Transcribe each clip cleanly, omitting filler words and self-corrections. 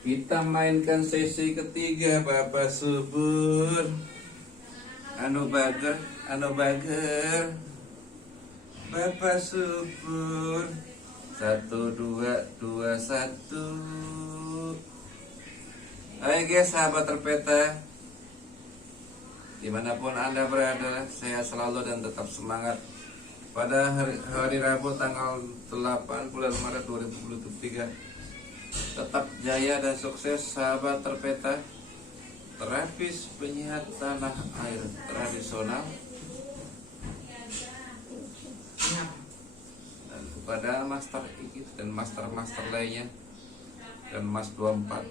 Kita mainkan sesi ketiga, Bapak Subur. Anu bager, Bapak Subur. 1, 2, 2, 1. Hai guys, sahabat terpeta, dimanapun Anda berada, saya selalu dan tetap semangat. Pada hari Rabu tanggal 8 bulan Maret 2023, tetap jaya dan sukses sahabat terpeta. Terapis penyehat tanah air tradisional. Dan kepada Master Ikit dan master-master lainnya, dan Mas 24.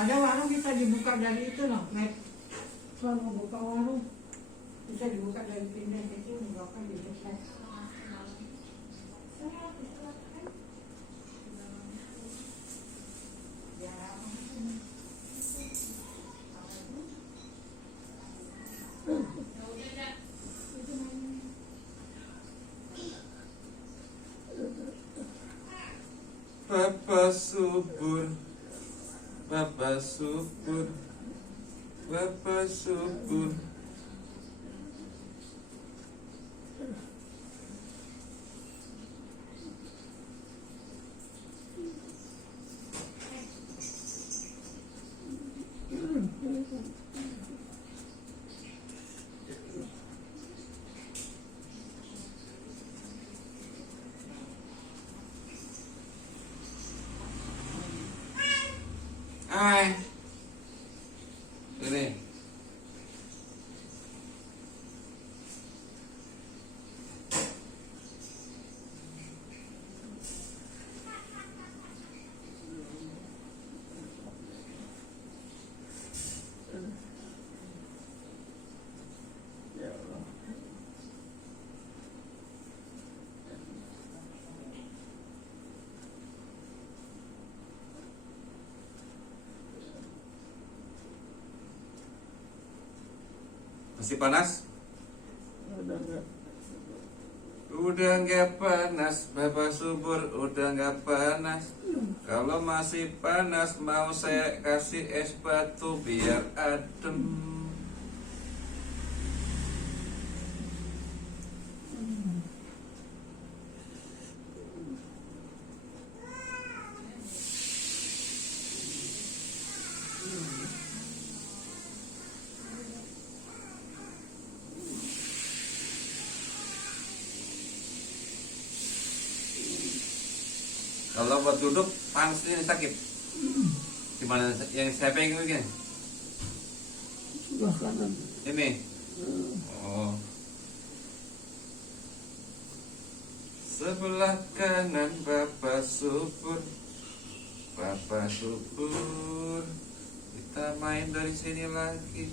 Ada warung bisa dibuka dari itu loh, Matt. Kalau mau buka warung bisa dibuka dari pindah itu, bukan di depan. Bapak Subur, Bapak Subur, Bapak Subur. Hai. Ini. Masih panas? Udah nggak panas, Bapak Subur, udah nggak panas. Kalau masih panas, mau saya kasih es batu biar adem. Kalau buat duduk, panas ini sakit. Gimana yang saya pegang begini? Sebelah kanan. Ini. Oh. Sebelah kanan Bapak Subur, Bapak Subur. Kita main dari sini lagi.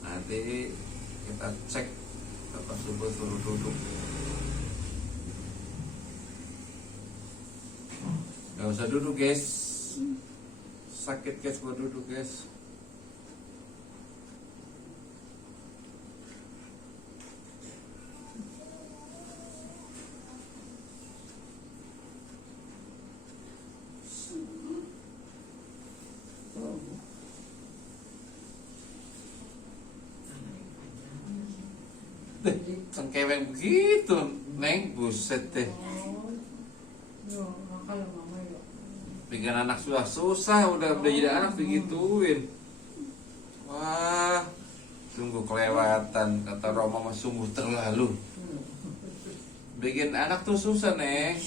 Nanti kita cek. Bapak Subur suruh duduk. Gak usah duduk guys. Sakit guys buat duduk guys. Cengkeweng begitu, Neng, buset deh. Bikin anak susah, udah jadi anak digituin. Wah, sungguh kelewatan, kata Roma mah sungguh terlalu. Bikin anak tuh susah, Neng.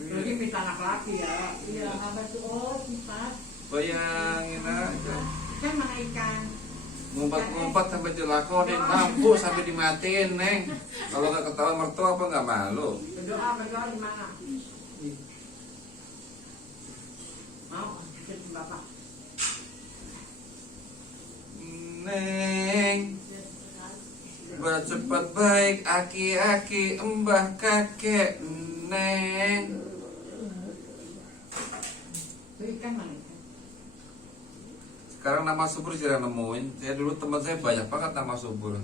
Jadi minta anak laki ya. Iya, apa tuh? Oh, kita. Bayangin aja. Kan mana ikan? Ngumpet-ngumpet sampai dilakonin, lampu sampai dimatiin, Neng. Kalau nggak ketawa mertua apa nggak malu? Berdoa di mana? Mau ikut Bapak. Neng, bercepat baik aki-aki embah kakek, Neng. Itu ikan mana? sekarang nama subur jarang nemuin. Saya dulu teman saya banyak banget nama subur.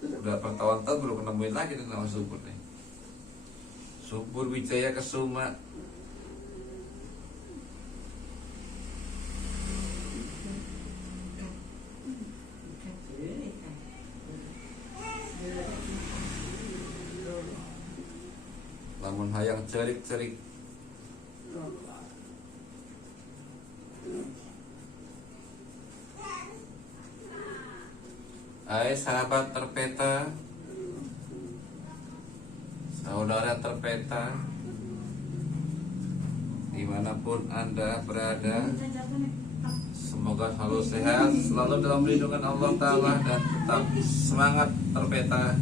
Udah bertahun-tahun baru nemuin lagi nih nama subur nih. Subur Wijaya Kesuma. Lamun hayang cerik-cerik. Hai sahabat terpeta, saudara terpeta, dimanapun Anda berada, semoga selalu sehat, selalu dalam lindungan Allah Ta'ala, dan tetap semangat terpeta.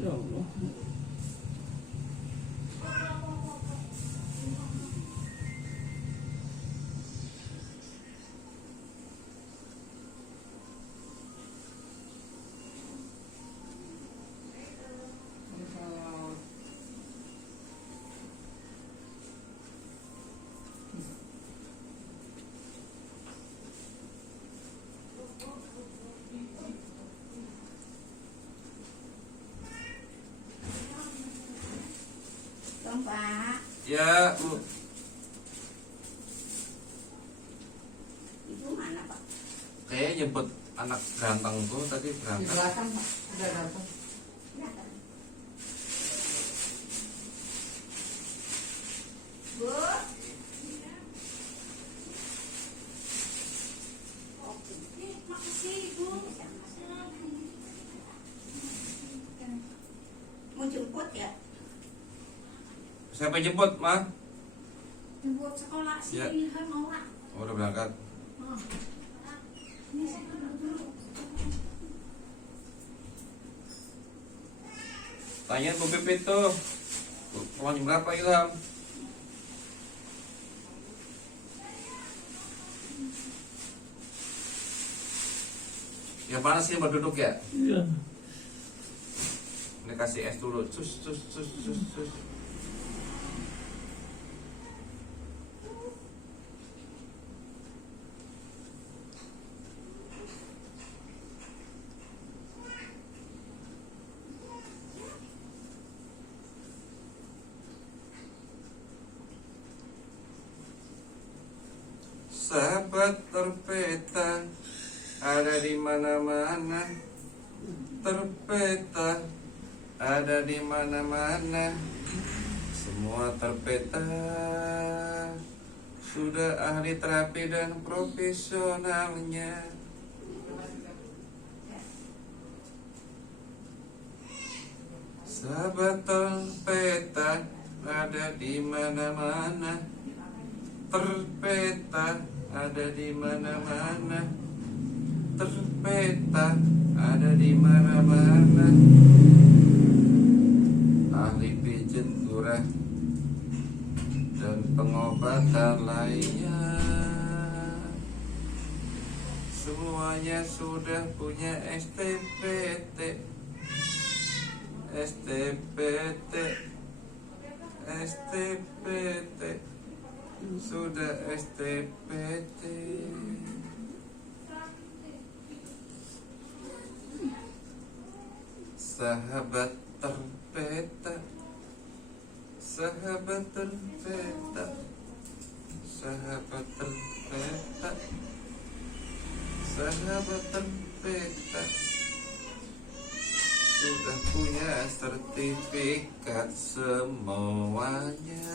Ya Allah. Pak, Ya, Bu. itu mana Pak? Kayaknya jemput anak gantengku tadi Di berangkat. belakang Pak, udah datang. Bu? Makasih Bu. Mau jemput ya? Siapa yang jemput, Ma? Jemput sekolah si Ya. Ilham mau lah. Oh, udah berangkat. Oh. Ini saya dulu. Tanya Bu Pipit tuh. Pulang jam berapa, Ilham? Yang mana sih yang berduduk ya? Iya. Ini kasih es dulu. Cus. Sahabat terpeta ada di mana-mana. Terpeta ada di mana-mana. Semua terpeta sudah ahli terapi dan profesionalnya. Sahabat terpeta ada di mana-mana. Terpeta ada di mana-mana. Terpeta ada di mana-mana. Ahli pijat lurah dan pengobatan lainnya, semuanya sudah punya STPT. STPT STPT sudah STPT. Sahabat terpeta, sahabat terpeta, sahabat terpeta, sahabat terpeta sudah punya sertifikat semuanya.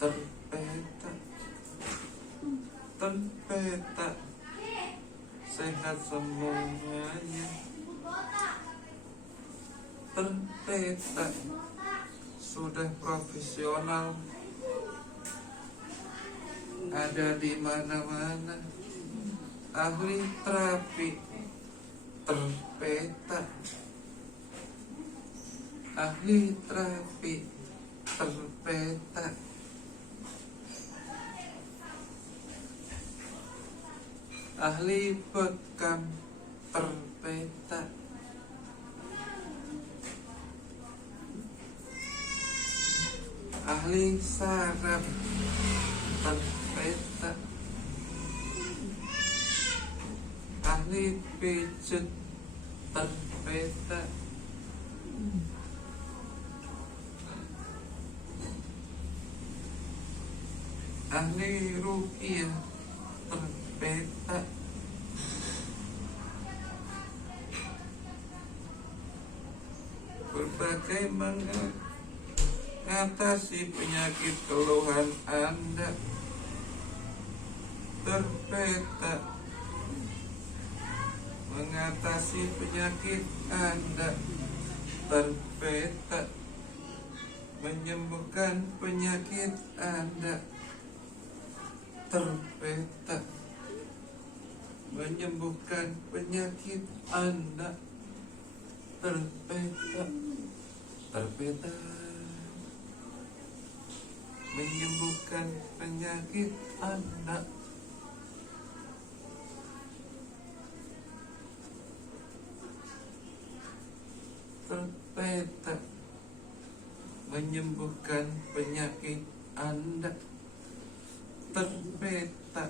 Terpeta, terpeta, sehat semuanya. Terpeta sudah profesional, ada di mana-mana, ahli terapi terpeta, ahli terapi terpeta, ahli bekam terpeta, ahli saraf terpeta, ahli pijet terpeta, ahli ruqyah terpeta, berbagai mengatasi penyakit keluhan Anda terpeta, mengatasi penyakit Anda terpeta, menyembuhkan penyakit Anda terpeta, menyembuhkan penyakit Anda terpeta, terpeta, menyembuhkan penyakit Anda terpeta, menyembuhkan penyakit Anda terpeta,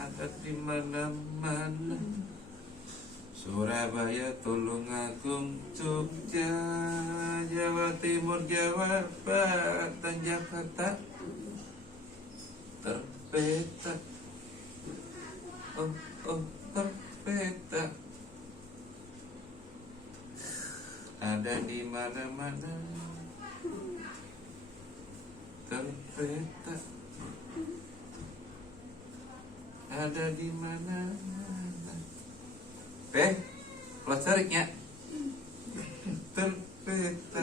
ada di mana-mana. Surabaya, Tulungagung, Jogja, Jawa Timur, Jawa Barat, dan Jakarta terpeta. Oh, terpeta. Ada di mana-mana. Terpeta. Ada di mana-mana. Pelacuriknya terpeta.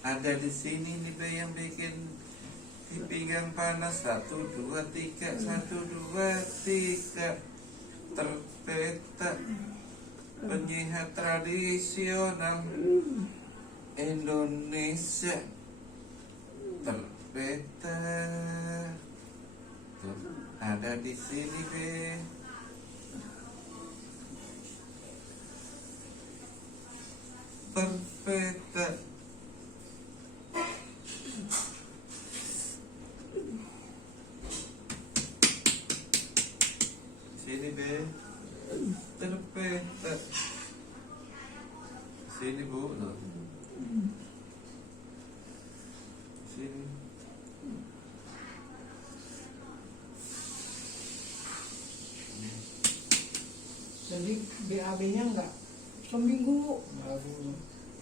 Ada di sini nih yang bikin di pinggang panas. 1, 2, 3, 1, 2, 3. Terpeta. Penyihat tradisional Indonesia terpeta. Tuh, ada di sini terpeta. Sini terpeta. Sini Bu, loh. Sini. Jadi BAB-nya enggak seminggu.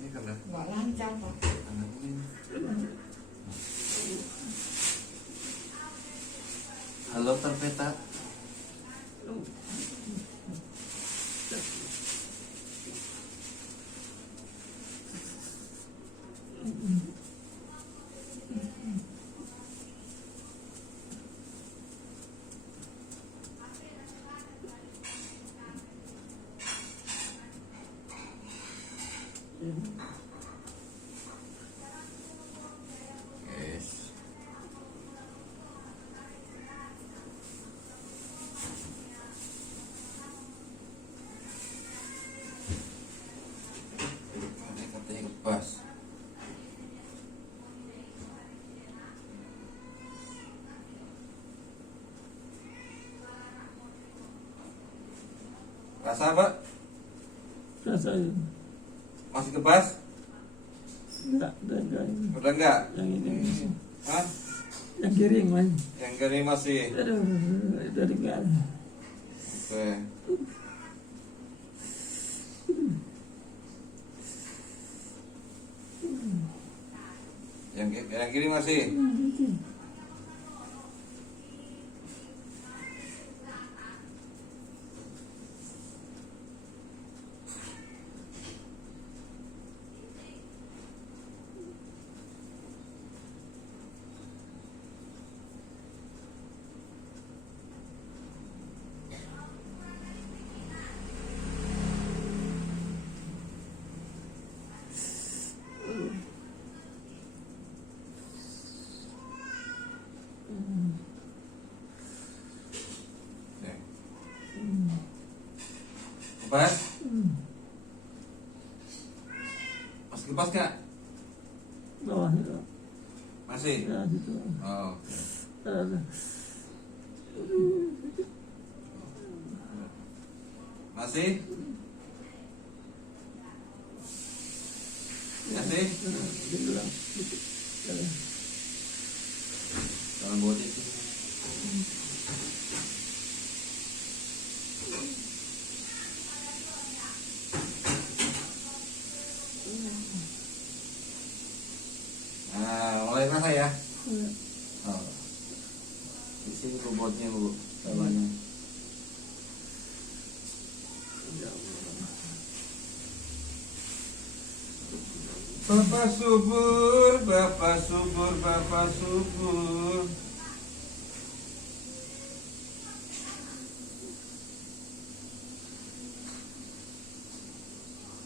Ini kenapa? Enggak lancar Pak. Anak ini. Halo terpeta. Yes. Ini katanya pas. Rasa apa? Rasanya Masih kebas? enggak, Udah enggak? yang ini Hah? yang kiri man. Yang kiri masih. Aduh, dari enggak ada. Oke. Yang kiri masih. Pas? Masih kipas nggak? Bawah itu. Masih? Ya, gitu. Oh. Ada. Masih? Masih? Dibilang dikit. Ada. Jangan bocet. Nah, mulai rasa ya. Ya. Oh. Di sini bobotnya bu, bawahnya. Bapak subur, bapak subur, bapak subur.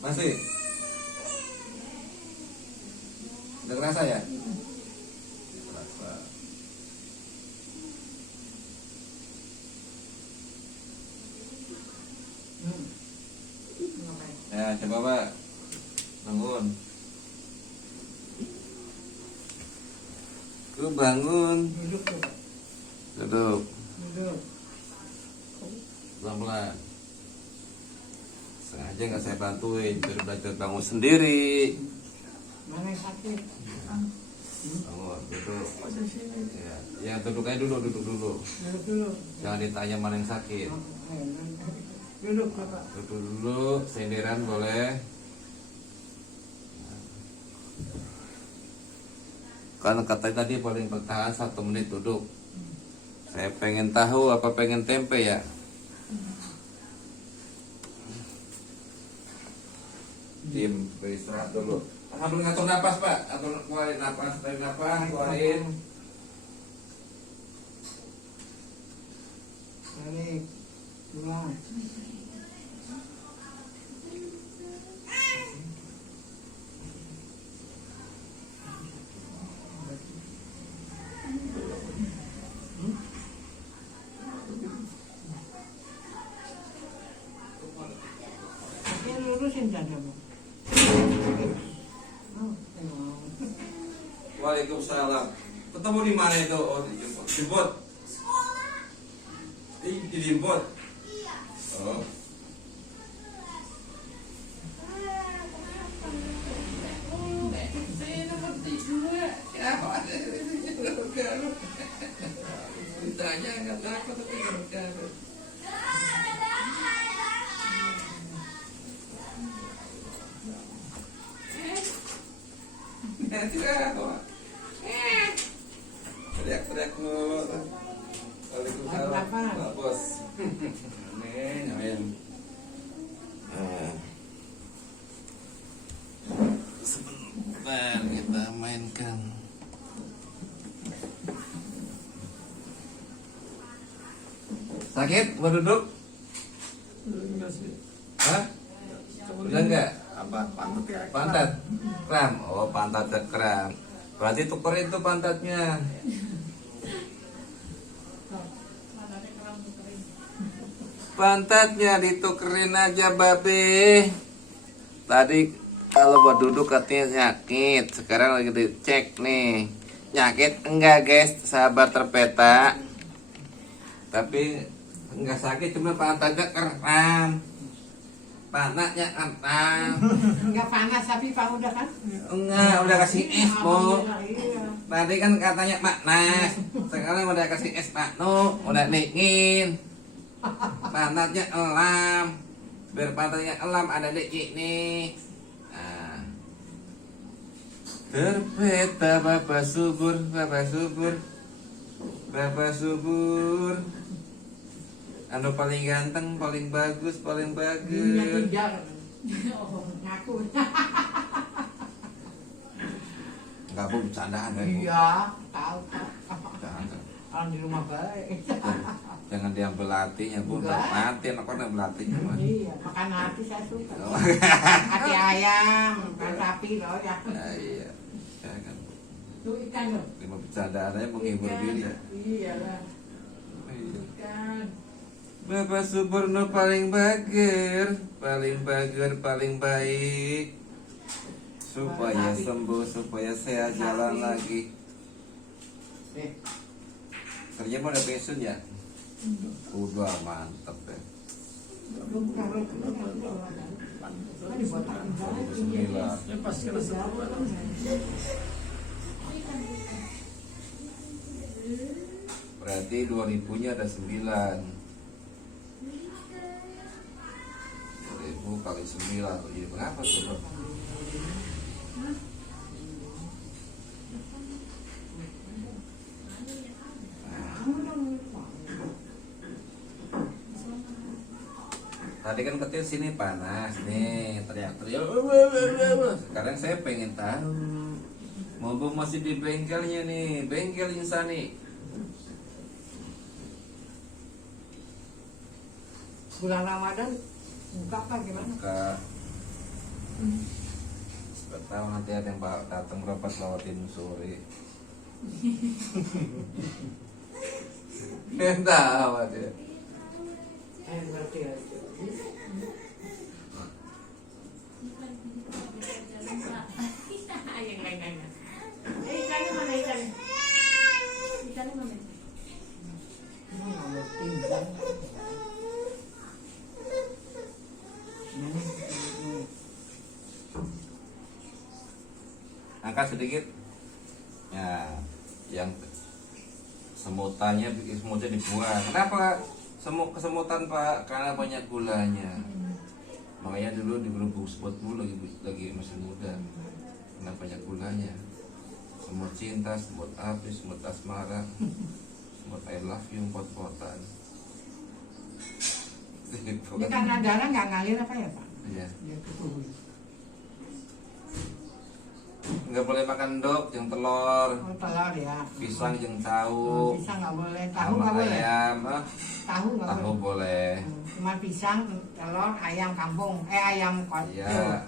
Masih? Udah kerasa ya? Kerasa. Ya, coba Pak. Bangun. Ku bangun. Duduk tuh. Duduk. Duduk. Pelan-pelan. Sengaja nggak saya bantuin, biar belajar bangun sendiri. Mana yang sakit? Bangun, duduk. Posisi ini. Ya duduk aja dulu, duduk dulu. Duduk dulu. Jangan ditanya mana yang sakit. Oh, ayo, duduk Bapak. Duduk dulu, senderan boleh. Kan katanya tadi paling bertahan 1 menit duduk. Saya pengen tahu apa pengen tempe ya? Diam, beristirahat dulu. Sambil ngatur napas Pak, atur keluarin napas, tarik napas, keluarin. Tarik. Keluar. Kaki lurusin dadamu. Oh, tengok. Waalaikumsalam. Ketemu di mana itu? Oh, dijemput. Jemput. Dijemput. Oh. Ditanya nggak takut tapi garuk-garuk. Teriak-teriak lu. Waalaikumsalam. Apa? Pak Bos. Nih, ayam. Sebentar kita mainkan. Sakit? Mau duduk? Enggak sih. Hah? Udah enggak? Apa pantat ya? Pantat? Kram? Oh, pantatnya kram. Berarti tukerin tuh pantatnya. Pantatnya ditukerin aja babe. Tadi kalau buat duduk katanya sakit. Sekarang lagi dicek nih. Nyakit enggak guys, sabar terpeta. Tapi enggak sakit, cuma pantatnya kram. Pantatnya kram. Enggak panas tapi Pak udah kan? Enggak, udah kasih es, Bu. Iya. Tadi kan katanya panas. Sekarang udah kasih es Pak Nu, udah dingin. Pantatnya elam. Biar pantatnya elam ada deki nih. Nah. Terpeta Bapak subur, Bapak subur. Bapak subur. Anu paling ganteng, paling bagus, paling Dunia bagus. tidak. Oh, ngaku. Enggak Bu, bercandaan ya Bu. Iya, tahu. Jangan, Orang di rumah baik. jangan diambil hatinya Bu, Enggak. mati anak ambil hatinya Mas. Iya, makan hati saya suka. Oh. Hati ayam, makan sapi loh ya. Nah, iya. Jangan. Tuh ikan loh. Lima bercandaan aja menghibur Ikan. diri ya. Iya lah, Iya. ikan. Bapak Suburno paling bager, paling baik. Supaya sembuh, supaya sehat jalan lagi. Kerja mau udah pensiun ya? Udah mantep ya. Sembilan. Ya pasti kena sebulan. Berarti 2000-nya ada 9. 2000 kali 9 jadi berapa tuh bro? Tadi kan kecil sini panas nih, teriak-teriak. Sekarang saya pengen tahu. Mumpung masih di bengkelnya nih, bengkel Insani. Bulan Ramadan buka apa gimana? Buka. Siapa tahu nanti ada yang datang berapa lawatin sore. Yang tahu aja. Ngerti ya. Ikannya mana ikannya? Ikannya mana? Nggak ngerti, ikan. Angkat sedikit. Ya, yang semutannya dibuang. Kenapa kesemutan Pak? Karena banyak gulanya. Makanya dulu digerubuk spot dulu lagi masih muda. Karena banyak gulanya. Semut cinta, semut api, semut asmara, semut I love you, pot-potan. Ini karena darah nggak ngalir apa ya Pak? Iya. Ya betul. Nggak boleh makan dok, yang telur, Oh telur ya. pisang yang tahu, Pisang nggak boleh, tahu sama nggak boleh. ayam, Tahu nggak tahu boleh. boleh. Cuma pisang, telur, ayam kampung, ayam kot. Iya,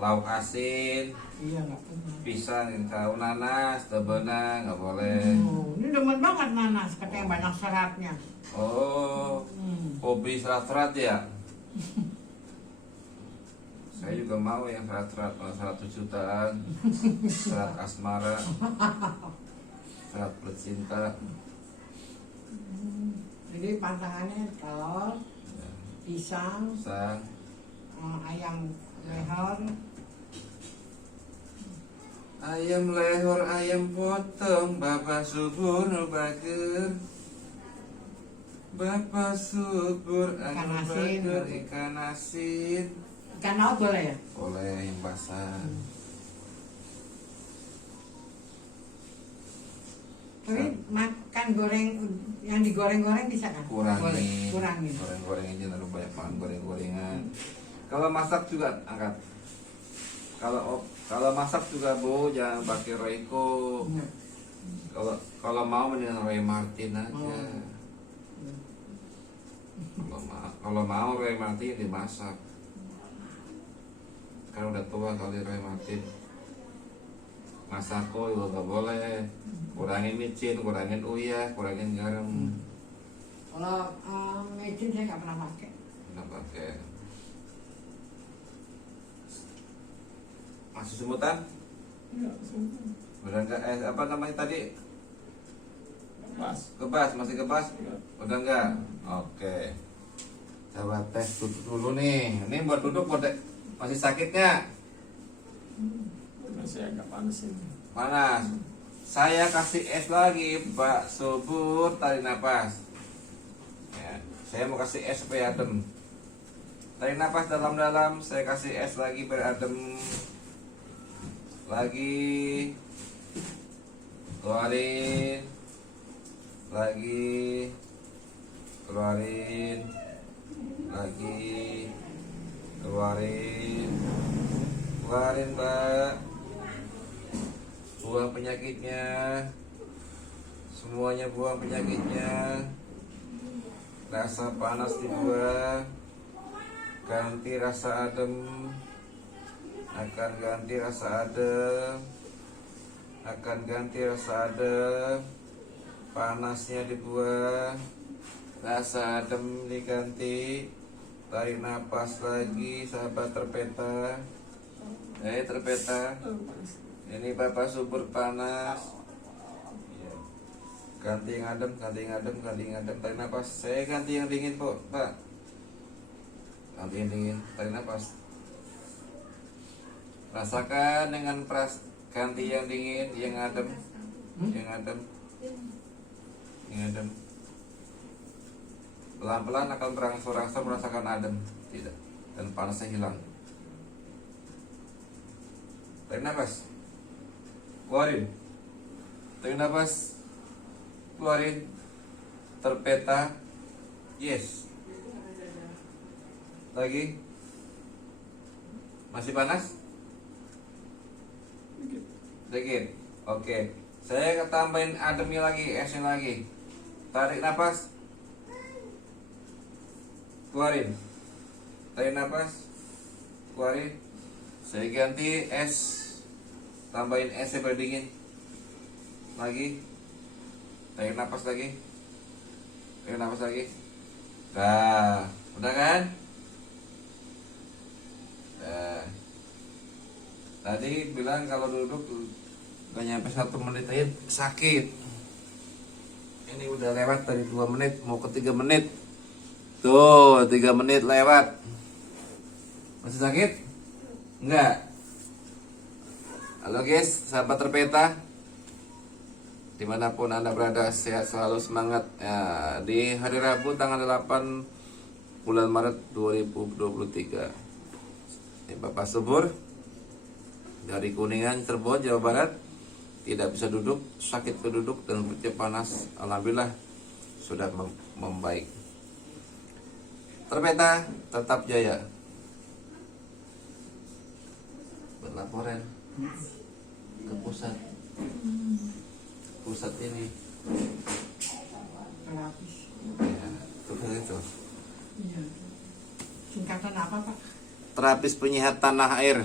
lauk asin, Iya nggak pernah. pisang yang tahu, nanas, tebena nggak boleh. Ini demen banget nanas, katanya banyak seratnya. Oh, hobi serat-serat ya? Saya juga mau yang serat-serat, 100 jutaan, serat asmara, serat pecinta. Jadi pantangannya telur, pisang, Pisang, ayam leher, ayam lehor, ayam potong, Bapak Subur bager. Bapak Subur, Ikan anu asin. bager, ikan asin. ikan laut boleh ya? Boleh yang basah. Tapi makan goreng yang digoreng-goreng bisa kan? Boleh. Kurangin. Kurangin. Goreng-goreng aja, terlalu banyak makan goreng-gorengan. Kalau masak juga angkat. Kalau masak juga Bu, jangan pakai Royco. Iya. Kalau mau mendingan Roy Martin aja. Oh. Kalau mau Roy Martin dimasak. Kan udah tua kali Roy Martin. Masako juga nggak boleh. Kurangin micin, kurangin uyah, kurangin garam. Kalau mecin saya nggak pernah pakai. Nggak pakai. Masih semutan? Ya, semua. Udah enggak, apa namanya tadi? Pas. Kebas, masih kebas? Udah enggak? Oke. Coba tes duduk dulu nih. Ini buat duduk masih sakit nggak? Masih agak panas ini. Panas. Saya kasih es lagi, Pak Subur, tarik napas. Ya, saya mau kasih es supaya adem. Tarik napas dalam-dalam, saya kasih es lagi biar adem. Lagi. Keluarin. Lagi. Keluarin. Lagi. Keluarin. Keluarin, Mbak. Buang penyakitnya. Semuanya buang penyakitnya. Rasa panas dibuang. Ganti rasa adem. Akan ganti rasa adem. Akan ganti rasa adem. Panasnya dibuang. rasa adem diganti. Tarik napas lagi sahabat terpeta. Terpeta. Ini Bapak subur panas. Iya. Ganti yang adem, ganti yang adem, ganti yang adem. Tarik napas. Saya ganti yang dingin, Pak. Ganti yang dingin. Tarik napas. Rasakan dengan ganti yang dingin, yang adem, yang adem, yang adem. Pelan-pelan akan berangsur-angsur merasakan adem, tidak, dan panasnya hilang. Tarik nafas, keluarin. Tarik nafas, keluarin. Terpeta, yes. Lagi, masih panas? Sedikit. Oke. Saya tambahin ademnya lagi, esnya lagi. Tarik nafas. Keluarin. Tarik nafas. Keluarin. Saya ganti es. Tambahin es sampai dingin. Lagi. Tarik nafas lagi. Tarik nafas lagi. Nah, udah kan? Nah. Tadi bilang kalau duduk gak nyampe 1 menit aja sakit. Ini udah lewat dari 2 menit mau ke 3 menit. Tuh 3 menit lewat. Masih sakit? Enggak. Halo guys, sahabat terpeta, dimanapun Anda berada, sehat selalu, semangat ya. Di hari Rabu tanggal 8 bulan Maret 2023. Ini Bapak Subur dari Kuningan, Cirebon, Jawa Barat. Tidak bisa duduk, sakit keduduk dan perutnya panas. Alhamdulillah sudah membaik. Terpeta tetap jaya. Berlaporan ke pusat ini. Terapis. Ya, pusat itu. Iya. Singkatan apa, Pak? Terapis penyehat tanah air.